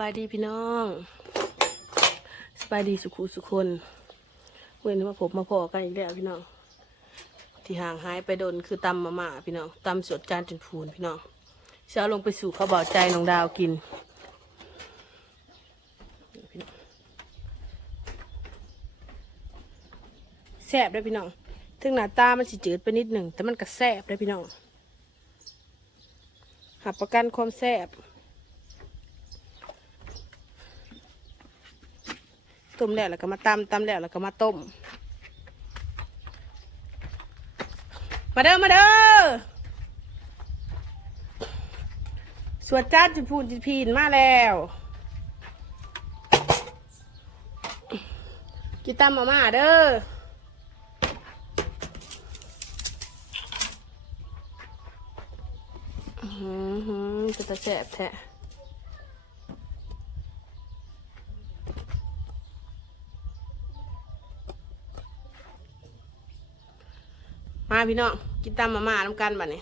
บายดีพี่น้อง สบายดีสุขุสุคนเว้นมาผมมาพอกันอีกแล้วพี่น้อง ที่ห่างหายไปโดนคือตำมาม่าพี่น้องตำสดจานจนพูนพี่น้องเช้าลงไปสู่ข้าวเบาใจน้องดาวกินแซ่บได้พี่น้อง ถึงหน้าตามันสิจืดไปนิดหนึ่ง แต่มันก็แซ่บได้พี่น้อง หับประกันความแซ่บ ต้มแล้วแล้วก็มาตำตำแล้วแล้วก็มาต้ม มาเด้อมาเด้อสวดจ้านจุดพูนจุดพีนมาแล้วกิตำมาม่าเด้ออื้อหือจะตะแสบแท้ มาพี่น้องกินตำมาม่าน้ำกันบัดนี้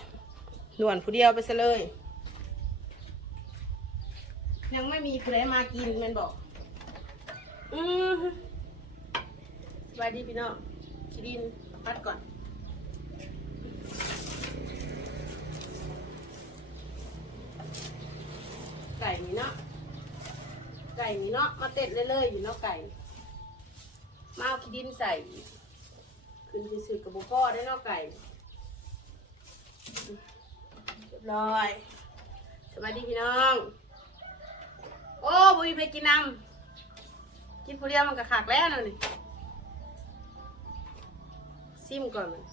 หนวนผู้เดียวไปซะเลย ยังไม่มีใครมากินมันบอก อือสบายดีพี่น้องคิดินพัดก่อนไก่มีเนาะ ไก่มีเนาะ มาเต็ดเลยเลยๆอยู่เนาะไก่ มาเอาขี้ดินใส่ ขึ้นซื้อๆกับบุพ่อได้เนอกไก่เรียบร้อยสวัสดีพี่น้อง โอ้บุยไปกินน้ำกินผู้เรียวมันก็ขากแล้วนะนี่ซิมก่อนมัน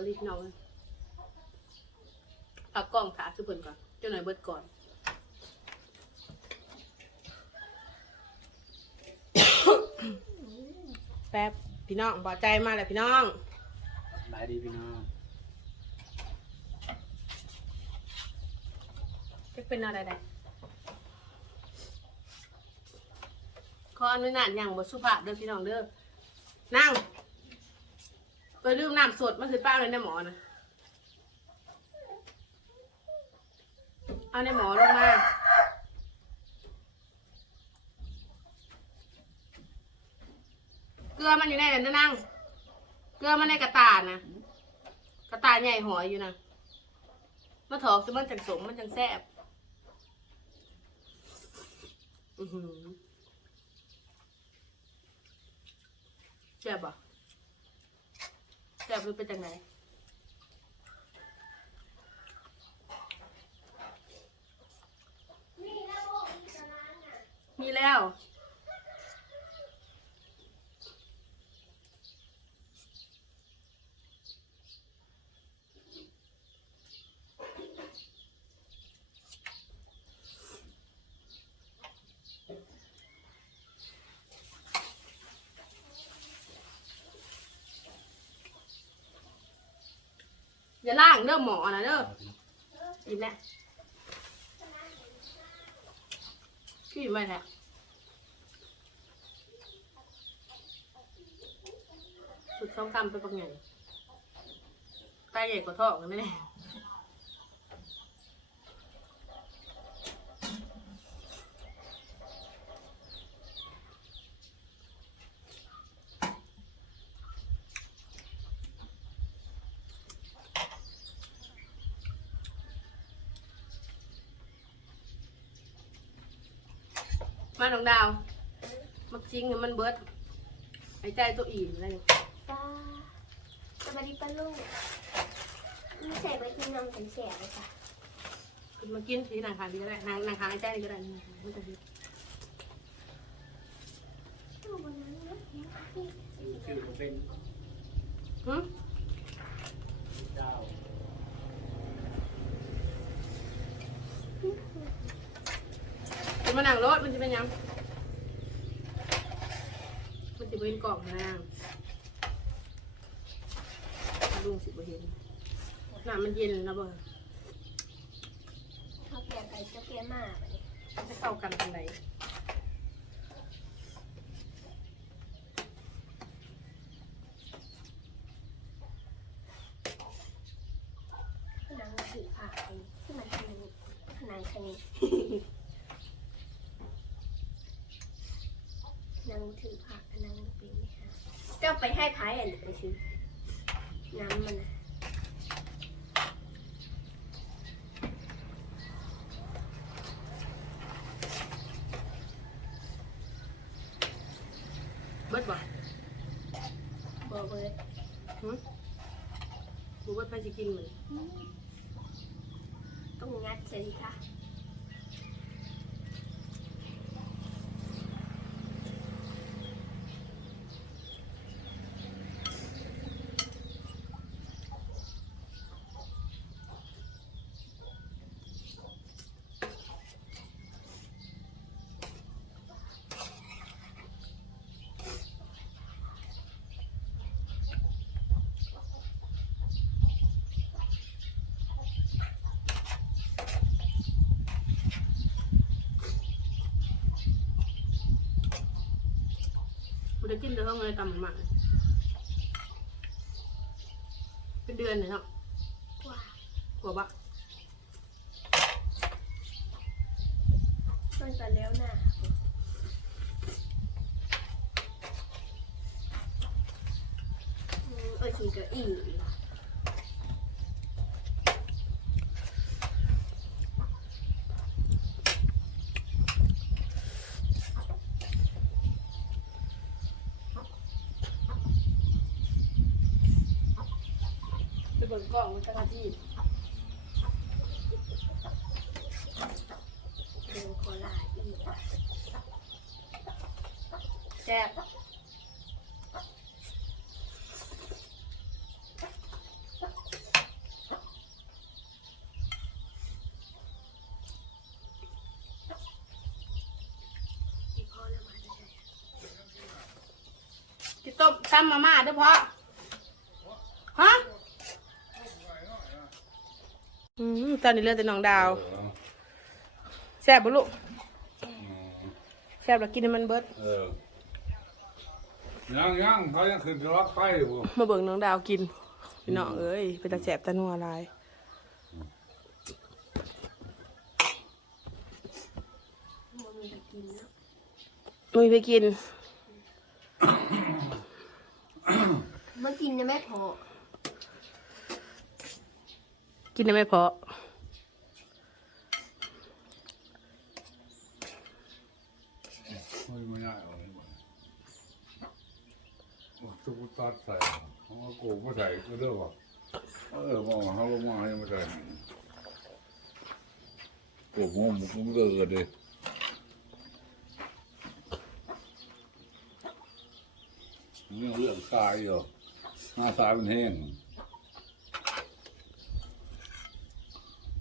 บอลิพี่น้องเลยเอากล้องถาคือเพิ่นก่อนเจ้าหน่อยเบิดก่อนแป๊บพี่น้องบอใจมาแล้วพี่น้องบายดีพี่น้องจะเป็นอะไรได้ขออนุญาตอย่างบทสุภาพเด้อพี่น้องเด้อนั่ง ไปลืมน้ำสดมาคือป้าเลยในหมอนะเอาในหมอลงมาเกลือมันอยู่ในนั้นนะนั่งเกลือมันในกระตานะกระตาใหญ่หอยอยู่นะมาถอกจะมันจังสมมันจังแซ่บอือหือแซ่บอะ แซ่บรู้เป็นจังไงมีแล้ว อย่าล่างเด้อหมอนะเด้ออิ่มแล้วพี่อิ่มไปแล้วสุดสองกำไปปักใหญ่ใกล้ใหญ่กว่าท้องกันแน่ มาน้องดาว มักจริงเนี่มันเบิดหายใจตัวอิ่มเลยป้าสวัสดีป้าลูกมีเส่ไปกินนมสันเสียลยจ้ะขึ้มากินทีหนังคางดีก็ได้หนังนังคางหายใจดีก็ได้นี่ไม่ต้องดีอยู่มันชื่อผมเป็น เป็นยัง มันจะเป็นกล่องนะลุงสิบเห็นน้ำมันเย็นแล้วบ่เขาเปลี่ยนไปจะเปลี่ยนมาแบบนี้มันจะเข้ากันกันไหนนางถือผ้าไอ้ที่มันเป็นนางคันนี้ นางถือผ้านางเป็นไหมคะเจ้าไปให้พายอะหรือไปซื้อน้ำมันน่ะเบิดบ่บอเบิร์ดหึรู้ว่าใครจะกินมันต้องงัดเลยค่ะ กูได้กินแต่ห้องเลยตำมันมาเป็นเดือนเลยเนาะกว่ากว่าบะมันจะแล้วหน้าอืมเออชิงก็อีก เบิ่งกล้องมันกระที่เดินโคราชอีกแซ่บที่พ่อแล้วมาได้ไงที่ต้มตำมาม่าด้อพ่อะ อืมตอนนี้เหลือแต่น้องดาวแซ่บบุลูกแซ่บแล้วกินให้มันเบิดเออยังยังเขายังขึ้นจะรักไข่อยู่มาเบิ่งน้องดาวกินพี่น้องเอ้ยเป็นตาแสบตานัวหลายมันมีแต่กินแล้วมุยไปกินมันกินนะแม่พอ กินได้ไม่พอไม่ได้เอาเลยทุกตัดใส่เขาก็โกงไม่ใส่ก็เด้องว่าเออมองเขาลงมาให้ไม่ใส่โกงงมก็ไม่เลิกเลยเรื่องเรื่องทรายอยู่หน้าทรายมันแห้ง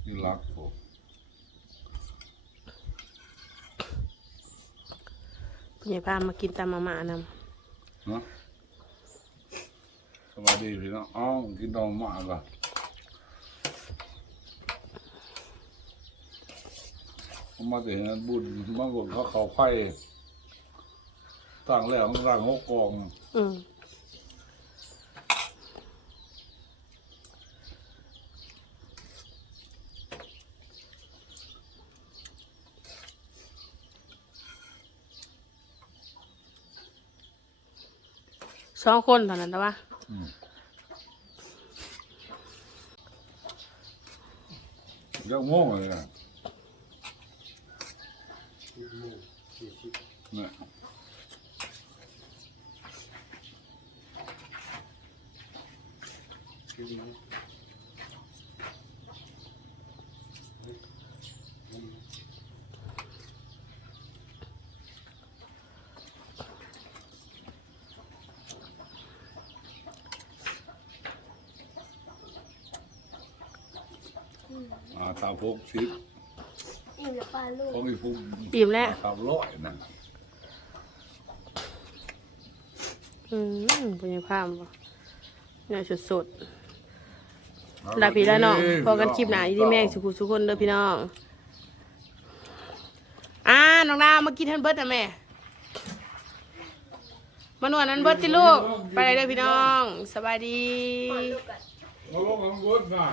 นี่รักผมพี่ใหญ่พามากินตำมาม่านำเนาะสวัสดีพี่น้องอ้าวกินดองหมาก่ะผมมาถึงบุญบางคนเขาเขาไผ่ตั้งแล้วมันตั้งหกกอง อืม สองคนเท่านั้นนะวะเยอะโง่เลยอะเนี่ย คือดีนะ อ่า สามพกสิบอิ่มแล้วป้าลูกของอีกพุ่มอิ่มแล้ว สามร้อยนะอืมเป็นยังภาพบ่เนี่ยสดๆลาพี่แล้วน้องพอกันคลิปหนาอีที่แม่งสุขุสุขคนเด้อพี่น้อง อ่า น้องดาวมากินทันเบิร์ดนะแม่มานวดนั้นเบิร์ดที่ลูก ไปเลยเด้อพี่น้อง สบายดีป้อนลูกกันเอาลงข้างบนนะ